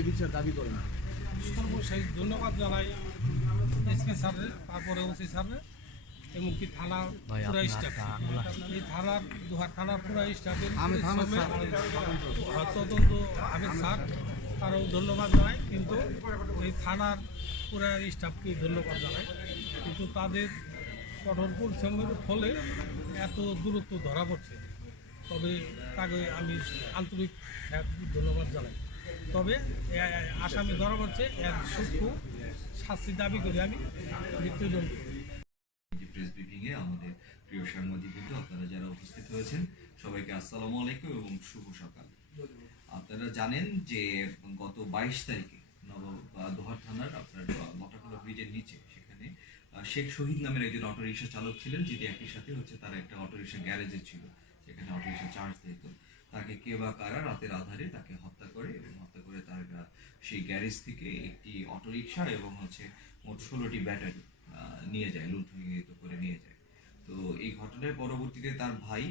ন্যায় বিচার দাবি করেন। সর্বশেষ ধন্যবাদ জানাই এসপি স্যারের তারপরে ওসি স্যারের এমনকি থানার পুরা স্টাফ এই থানার দুহার থানার পুরা স্টাফের তদন্ত আমির স্যার তারও ধন্যবাদ জানাই। কিন্তু এই থানার পুরা স্টাফকে ধন্যবাদ জানাই। কিন্তু তাদের কঠোর পরিশ্রমের ফলে এত দূরত্ব ধরা পড়ছে। তবে তাকে আমি আন্তরিক ধন্যবাদ জানাই। তবে আসামি ধরা পড়ছে এক সূক্ষ্ম শাস্তি দাবি করে আমি মৃত্যুদণ্ড প্রেস ব্রিফিংয়ে আমাদের প্রিয় সাংবাদিকবৃন্দ আপনারা যারা উপস্থিত হয়েছেন সবাইকে আসসালামু আলাইকুম এবং শুভ সকাল। আপনারা জানেন যে গত বাইশ তারিখে নব দোহার থানার আপনার ব্রিজের নিচে সেখানে শেখ শহীদ নামের একজন অটোরিকশা চালক ছিলেন যেটি একই সাথে হচ্ছে তার একটা অটোরিকশা গ্যারেজে ছিল সেখানে অটোরিকশা চার্জ দিত। তাকে কে বা কারা রাতের আধারে তাকে হত্যা করে এবং করে তার সেই গ্যারেজ থেকে একটি অটোরিকশা এবং হচ্ছে মোট ষোলোটি ব্যাটারি নিয়ে যায় লুণ্ঠনিত করে নিয়ে যায়। তো এই ঘটনায় পরবর্তীতে তার ভাই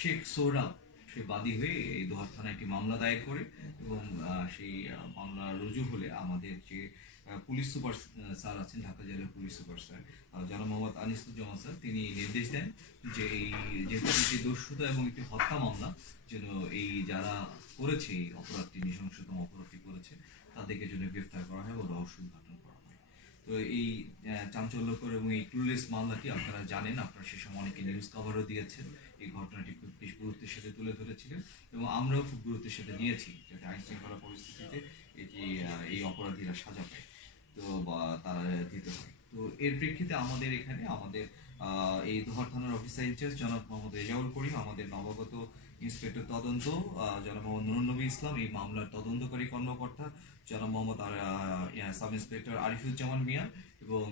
শেখ সোহরাব, সে বাদী হয়ে এই দোহার থানায় একটি মামলা দায়ের করে এবং সেই মামলা রুজু হলে আমাদের যে পুলিশ সুপার স্যার আছেন, ঢাকা জেলার পুলিশ সুপার স্যার। জনাব মোহাম্মদ আনিসুজ্জামান স্যার, তিনি নির্দেশ দেন যে এই যেহেতু একটি দস্যুতা এবং একটি হত্যা মামলা, যেন এই যারা করেছে এই অপরাধটি, নৃশংসতম অপরাধটি করেছে, তাদেরকে যেন গ্রেফতার করা হয় এবং রহস্য উদ্ঘাটন করা হয়। তো এই চাঞ্চল্যকর এবং এই টুলেস মামলাটি আপনারা জানেন, আপনারা সে সময় অনেকে নিউজ কভারও দিয়েছেন। এই ঘটনাটি খুব বেশ গুরুত্বের সাথে তুলে ধরেছিলেন এবং আমরাও খুব গুরুত্বের সাথে নিয়েছি যাতে আইন শৃঙ্খলা পরিস্থিতিতে এটি এই অপরাধীরা সাজা পায়। তো তারা দিতে হয় তো এর প্রেক্ষিতে আমাদের এখানে, আমাদের এই দোহার থানার অফিসার ইনচার্জ জনাব মোহাম্মদ রেজাউল করিম, আমাদের নবাগত ইন্সপেক্টর তদন্ত জনাব মোহাম্মদ নুরনবী ইসলাম, এই মামলার তদন্তকারী কর্মকর্তা জনাব মোহাম্মদ সাব ইন্সপেক্টর আরিফুজ্জামান মিয়া এবং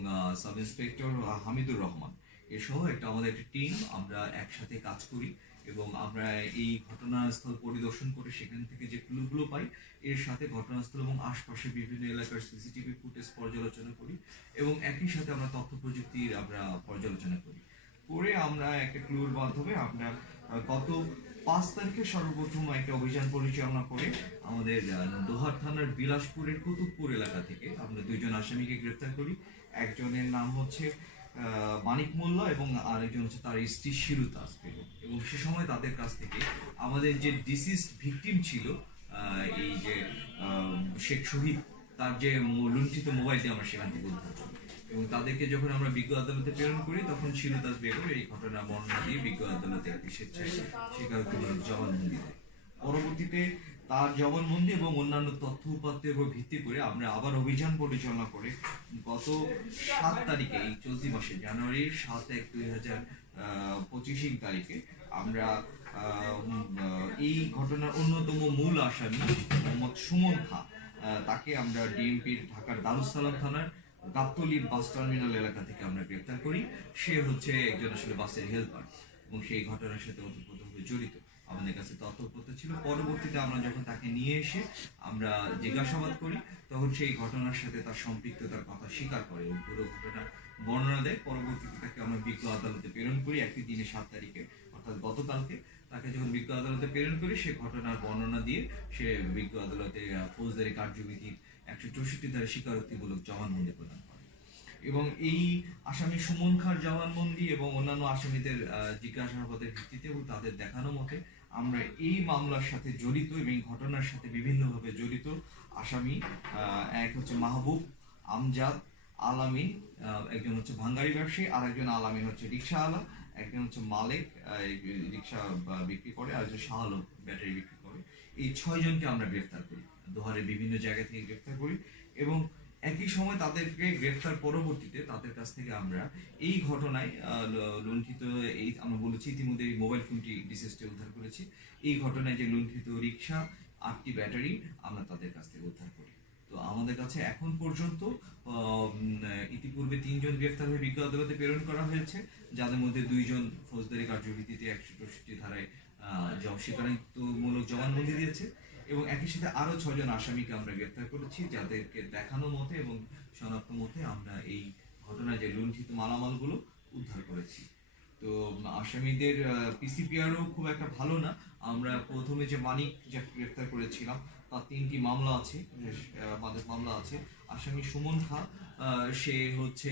সাব ইন্সপেক্টর হামিদুর রহমান। এসহ একটা আমাদের একটা টিম আমরা একসাথে কাজ করি। এবং আমরা এই ঘটনাস্থল পরিদর্শন করে সেখান থেকে যে ক্লুগুলো পাই, এর সাথে ঘটনাস্থল এবং আশপাশে বিভিন্ন এলাকার সিসিটিভি ফুটেজ পর্যালোচনা করি এবং একই সাথে আমরা তথ্য প্রযুক্তির আমরা পর্যালোচনা করি। করে আমরা একটা ক্লুর মাধ্যমে আমরা গত পাঁচ তারিখে সর্বপ্রথম একটা অভিযান পরিচালনা করে আমাদের দোহার থানার বিলাসপুরের কুতুবপুর এলাকা থেকে আমরা দুইজন আসামিকে গ্রেফতার করি। একজনের নাম হচ্ছে মানিক মোল্লা এবং আরেকজন হচ্ছে তার স্ত্রী শিরুতাস বেগম। এবং সে সময় তাদের কাছ থেকে আমাদের যে ডিসিজ ভিকটিম ছিল এই যে শেখ শহীদ, তার যে লুণ্ঠিত মোবাইলটি আমরা সেখান থেকে উদ্ধার করি। এবং তাদেরকে যখন আমরা বিজ্ঞ আদালতে প্রেরণ করি, তখন শিরু শিরুদাস বেগম এই ঘটনা বর্ণনা দিয়ে বিজ্ঞ আদালতে স্বেচ্ছায় স্বীকারোক্তিমূলক জবানবন্দি দেয়। পরবর্তীতে তার জবানবন্দি এবং অন্যান্য তথ্য উপাত্তের উপর ভিত্তি করে আমরা আবার অভিযান পরিচালনা করে গত সাত তারিখে, এই চলতি মাসে জানুয়ারির সাত এক দুই হাজার পঁচিশ তারিখে আমরা এই ঘটনার অন্যতম মূল আসামি মোহাম্মদ সুমন খা তাকে আমরা ডিএমপির ঢাকার দারুসালাম থানার গাবতলি বাস টার্মিনাল এলাকা থেকে আমরা গ্রেপ্তার করি। সে হচ্ছে একজন আসলে বাসের হেল্পার এবং সেই ঘটনার সাথে ওতপ্রোতভাবে জড়িত। আমাদের কাছে তথ্যপত্র ছিল। পরবর্তীতে আমরা যখন তাকে নিয়ে এসে আমরা জিজ্ঞাসাবাদ করি, তখন সেই ঘটনার সাথে তার সম্পৃক্ততার কথা স্বীকার করে এবং পুরো ঘটনা বর্ণনা দেয়। পরবর্তীতে তাকে আমরা বিজ্ঞ আদালতে প্রেরণ করি। একই দিনে সাত তারিখে, অর্থাৎ গতকালকে, তাকে যখন বিজ্ঞ আদালতে প্রেরণ করি, সে ঘটনার বর্ণনা দিয়ে সে বিজ্ঞ আদালতে ফৌজদারি কার্যবিধির একশো চৌষট্টি ধারা স্বীকারোক্তিমূলক জবানবন্দি প্রদান করে। এবং এই আসামি সুমন খার জবানবন্দি এবং অন্যান্য আসামিদের জিজ্ঞাসাবাদের ভিত্তিতে এবং তাদের দেখানো মতে আমরা এই মামলার সাথে জড়িত এবং ঘটনার সাথে বিভিন্নভাবে জড়িত আসামি এক হচ্ছে মাহবুব আমজাদ আলামিন একজন হচ্ছে ভাঙ্গারি ব্যবসায়ী আর একজন আলামিন হচ্ছে রিক্সা আলা একজন হচ্ছে মালিক রিক্সা বিক্রি করে, আর একজন শাহ আলম ব্যাটারি বিক্রি করে। এই ছয় জনকে আমরা গ্রেফতার করি। দোহারের বিভিন্ন জায়গা থেকে গ্রেফতার করি এবং একই সময় তাদেরকে গ্রেফতার পরবর্তীতে তাদের কাছ থেকে আমরা এই ঘটনায় লুণ্ঠিত এই আমরা বলেছি ইতিমধ্যে এই মোবাইল ফোনটি ডিসেসটি উদ্ধার করেছি। এই ঘটনায় যে লুণ্ঠিত রিক্সা আটটি ব্যাটারি আমরা তাদের কাছ থেকে উদ্ধার করি। তো আমাদের কাছে এখন পর্যন্ত ইতিপূর্বে তিনজন গ্রেফতার হয়ে বিজ্ঞ আদালতে প্রেরণ করা হয়েছে। যাদের মধ্যে দুইজন ফৌজদারি কার্যভিত্তিতে একশো চৌষট্টি ধারায় জ- জবানবন্দি দিয়েছে। এবং একই সাথে আরও ছজন আসামিকে আমরা গ্রেফতার করেছি যাদেরকে দেখানো মতে এবং শনাক্ত মতে আমরা এই ঘটনায় যে লুণ্ঠিত মালামালগুলো উদ্ধার করেছি। তো, আসামিদের পিসিপিআরও খুব একটা ভালো না। আমরা প্রথমে যে মানিক যাকে গ্রেফতার করেছিলাম, তার তিনটি মামলা আছে মাদক মামলা আছে। আসামি সুমন খা সে হচ্ছে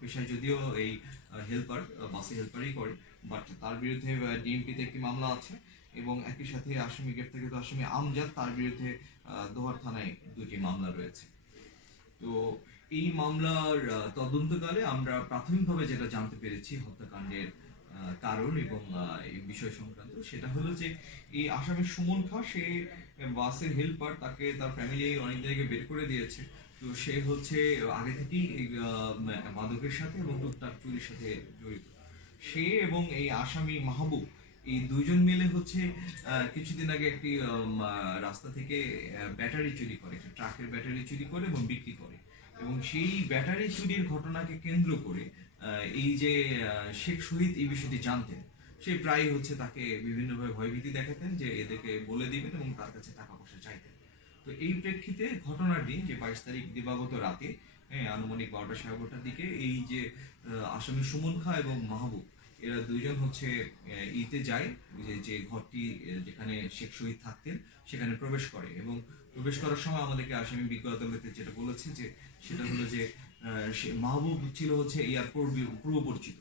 পেশায় যদিও এই হেল্পার বাসে হেল্পারই করে বাট তার বিরুদ্ধে ডিএমপিতে একটি মামলা আছে। এবং একই সাথে আসামি গ্রেপ্তারকৃত আসামি আমজাদ, তার বিরুদ্ধে দোহার থানায় দুটি মামলা রয়েছে। তো এই মামলার তদন্তকালে আমরা প্রাথমিকভাবে যেটা জানতে পেরেছি হত্যাকাণ্ডের কারণ এবং এই বিষয় সংক্রান্ত, সেটা হলো যে এই আসামি সুমন খা, সে বাসের হেল্পার, তাকে তার ফ্যামিলি অনেক জায়গায় বের করে দিয়েছে। তো সে হচ্ছে আগে থেকেই মাদকের সাথে এবং টুকটাক চুরির সাথে জড়িত। সে এবং এই আসামি মাহবুব এই দুজন মিলে হচ্ছে কিছুদিন আগে একটি রাস্তা থেকে ব্যাটারি চুরি করে, একটা ট্রাকের ব্যাটারি চুরি করে এবং বিক্রি করে। এবং সেই ব্যাটারি চুরির ঘটনাকে কেন্দ্র করে এই যে শেখ শহীদ এই বিষয়টি জানতেন। সে প্রায় হচ্ছে তাকে বিভিন্নভাবে ভয়ভীতি দেখাতেন যে এদেরকে বলে দিবেন এবং তার কাছে টাকা পয়সা চাইতেন। তো এই প্রেক্ষিতে ঘটনাটি যে বাইশ তারিখ দিবাগত রাতে হ্যাঁ আনুমানিক বারোটা সাড়ে দিকে এই যে আসামি সুমন খা এবং মাহবুব এরা দুজন হচ্ছে ইতে যায়, যে যে ঘরটি যেখানে শেখ শহীদ থাকতেন, সেখানে প্রবেশ করে এবং প্রবেশ করার সময় আমাদেরকে আসামি বিজ্ঞ আদালতে যেটা বলেছে যে, সেটা হলো যে মাহবুব ছিল হচ্ছে ইয়ার পূর্ব পরিচিত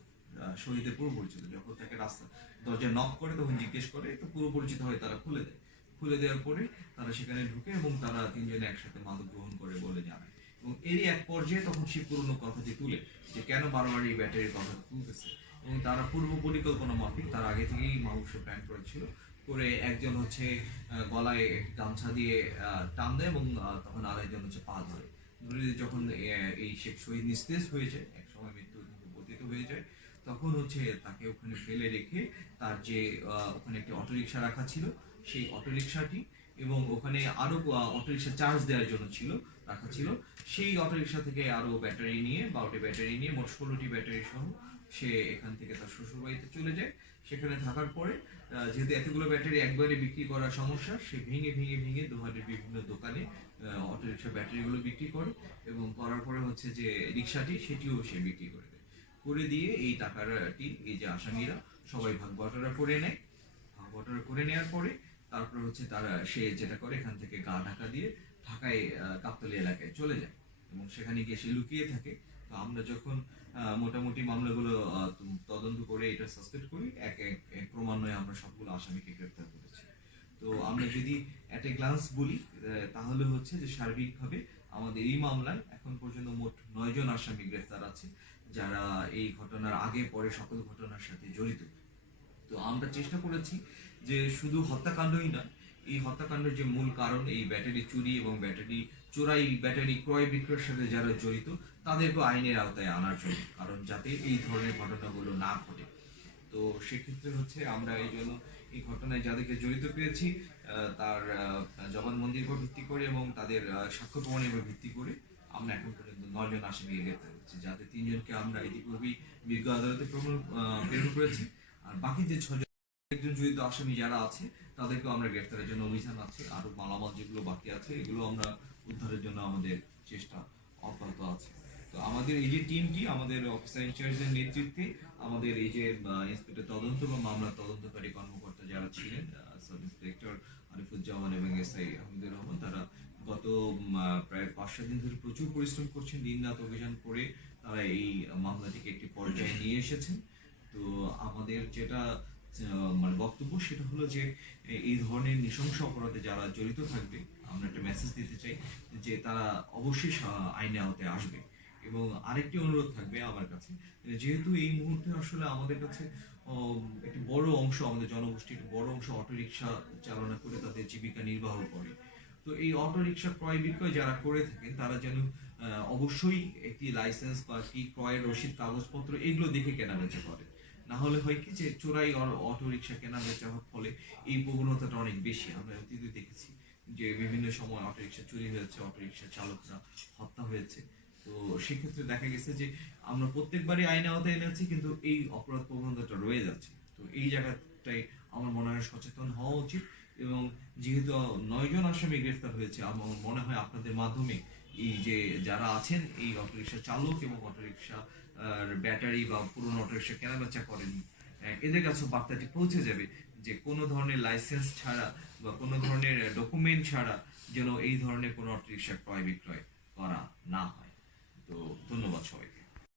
শহীদের পূর্ব পরিচিত যখন তাকে রাস্তা দরজা নক করে, তখন জিজ্ঞেস করে, তো পূর্ব পরিচিত হয় তারা খুলে দেয়। খুলে দেওয়ার পরে তারা সেখানে ঢুকে এবং তারা তিনজনে একসাথে মাদক গ্রহণ করে বলে জানায়। এবং এরই এক পর্যায়ে তখন সে পুরনো কথাটি তুলে, যে কেন বারবার এই ব্যাটারির কথা তুলতেছে? এবং তারা পূর্ব পরিকল্পনা মাফিক, তার আগে থেকেই মাংস প্ল্যান করেছিল। করে একজন হচ্ছে গলায় গামছা দিয়ে টান দেয় এবং তখন আরেকজন হচ্ছে পা ধরে। ধরে যখন এই শেখ শহীদ নিস্তেজ হয়ে যায় এক সময় মৃত্যু পতিত হয়ে যায়, তখন হচ্ছে তাকে ওখানে ফেলে রেখে তার যে ওখানে একটি অটোরিকশা রাখা ছিল, সেই অটোরিকশাটি এবং ওখানে আরও অটোরিকশা চার্জ দেওয়ার জন্য ছিল। রাখা ছিল। সেই অটোরিকশা থেকে আরও ব্যাটারি নিয়ে, বারোটি ব্যাটারি নিয়ে, মোট ষোলোটি ব্যাটারি সহ সে এখান থেকে তার শ্বশুর বাড়িতে চলে যায়। সেখানে থাকার পরে যেহেতু এতগুলো ব্যাটারি একবারে বিক্রি করা সমস্যা, সে ভেঙে ভেঙে ভেঙে দোহারের বিভিন্ন দোকানে অটোরিকশা ব্যাটারিগুলো বিক্রি করে এবং করার পরে হচ্ছে যে রিক্সাটি সেটিও সে বিক্রি করে দেয়। করে দিয়ে এই টাকাটি, এই যে আসামিরা, সবাই ভাগ বটরা করে নেয়। ভাগ বটরা করে নেওয়ার পরে তারপর হচ্ছে তারা, সে যেটা করে, এখান থেকে গা ঢাকা দিয়ে ঢাকায় আহ, কাপ্তালি এলাকায় চলে যায় এবং সেখানে গিয়ে সে লুকিয়ে থাকে। তো আমরা যখন মোটামুটি মামলাগুলো তদন্ত- করে এটা সাসপেক্ট করি এক এক ক্রমান্বয়ে আমরা সবগুলো আসামিকে গ্রেপ্তার করেছি। তো আমরা যদি এট গ্লান্স বলি তাহলে হচ্ছে যে সার্বিকভাবে আমাদের এই মামলায় এখন পর্যন্ত মোট নয় জন আসামি গ্রেফতার আছে যারা এই ঘটনার আগে পরে সকল ঘটনার সাথে জড়িত। তো আমরা চেষ্টা করেছি যে শুধু হত্যাকাণ্ডই না এই হত্যাকাণ্ডের যে মূল কারণ, এই ব্যাটারি চুরি এবং ব্যাটারি চোরাই, ব্যাটারি ক্রয় বিক্রয়ের সাথে যারা জড়িত তাদেরকে আইনের আওতায় আনার জন্য, কারণ যাতে এই ধরনের ঘটনাগুলো না ঘটে। তো সেক্ষেত্রে হচ্ছে আমরা এই জন্য এই ঘটনায় যাদেরকে জড়িত পেয়েছি তার জবানবন্দির উপর ভিত্তি করে এবং তাদের সাক্ষ্য প্রমাণের উপর ভিত্তি করে আমরা এখন পর্যন্ত নয়জন আসামিকে গ্রেপ্তার করেছি যাতে তিনজনকে আমরা ইতিপূর্বেই বিজ্ঞ আদালতে প্রেরণ করেছি, আর বাকি যে ছজন একজন জড়িত আসামি যারা আছে, তাদেরকেও আমরা গ্রেফতারের জন্য অভিযান আছে। আরও মালামাল যেগুলো বাকি আছে, এগুলো আমরা উদ্ধারের জন্য আমাদের চেষ্টা অব্যাহত আছে। তো আমাদের এই যে টিমটি, আমাদের অফিসার ইনচার্জের নেতৃত্বে, আমাদের এই যে ইন্সপেক্টর তদন্ত বা মামলা তদন্তকারী কর্মকর্তা যারা ছিলেন সাব ইন্সপেক্টর আরিফুজ্জামান এবং এসআই আহমদুর রহমান, তারা গত প্রায় পাঁচ সাত দিন ধরে প্রচুর পরিশ্রম করছেন, দিন রাত অভিযান করে তারা এই মামলাটিকে একটি পর্যায়ে নিয়ে এসেছেন। তো আমাদের যেটা মানে বক্তব্য সেটা হলো যে, এই ধরনের নৃশংস অপরাধে যারা জড়িত থাকবে, আমরা একটা মেসেজ দিতে চাই যে তারা অবশ্যই আইনে আওতায় আসবে। এবং আরেকটি অনুরোধ থাকবে আমার কাছে যেহেতু এই মুহূর্তে আসলে আমাদের কাছে একটি বড় অংশ, আমাদের জনগোষ্ঠীর বড় অংশ অটোরিকশা চালনা করে তাদের জীবিকা নির্বাহ করে। তো এই অটোরিকশা ক্রয় বিক্রয় যারা করে থাকেন, তারা যেন অবশ্যই একটি লাইসেন্স বা কি ক্রয়ের রসিদ, কাগজপত্র এগুলো দেখে কেনা বেচা করে। না হলে হয় কি যে চোরাই অটো রিক্সা কেনা বেচা ফলে এই প্রবণতাটা অনেক বেশি। আমরা অতীতে দেখেছি যে বিভিন্ন সময় অটো রিক্সা চুরি হয়েছে অটো রিক্সা চালকরা হত্যা হয়েছে। তো সেক্ষেত্রে দেখা গেছে যে আমরা প্রত্যেকবারই আইনে আওতায় এনেছি, কিন্তু এই অপরাধ প্রবণতাটা রয়ে যাচ্ছে। তো এই জায়গাটাই আমার মনে হয় সচেতন হওয়া উচিত এবং যেহেতু নয়জন আসামি গ্রেফতার হয়েছে, আমার মনে হয় আপনাদের মাধ্যমে এই যে যারা আছেন, এই অটোরিকশা চালক এবং অটোরিকশা ব্যাটারি বা পুরনো অটোরিকশা কেনাবেচা করেন এদের কাছে বার্তাটি পৌঁছে যাবে যে কোনো ধরনের লাইসেন্স ছাড়া বা কোনো ধরনের ডকুমেন্ট ছাড়া যেন এই ধরনের কোনো অটোরিকশা ক্রয় বিক্রয় করা না হয়। তো ধন্যবাদ সবাইকে।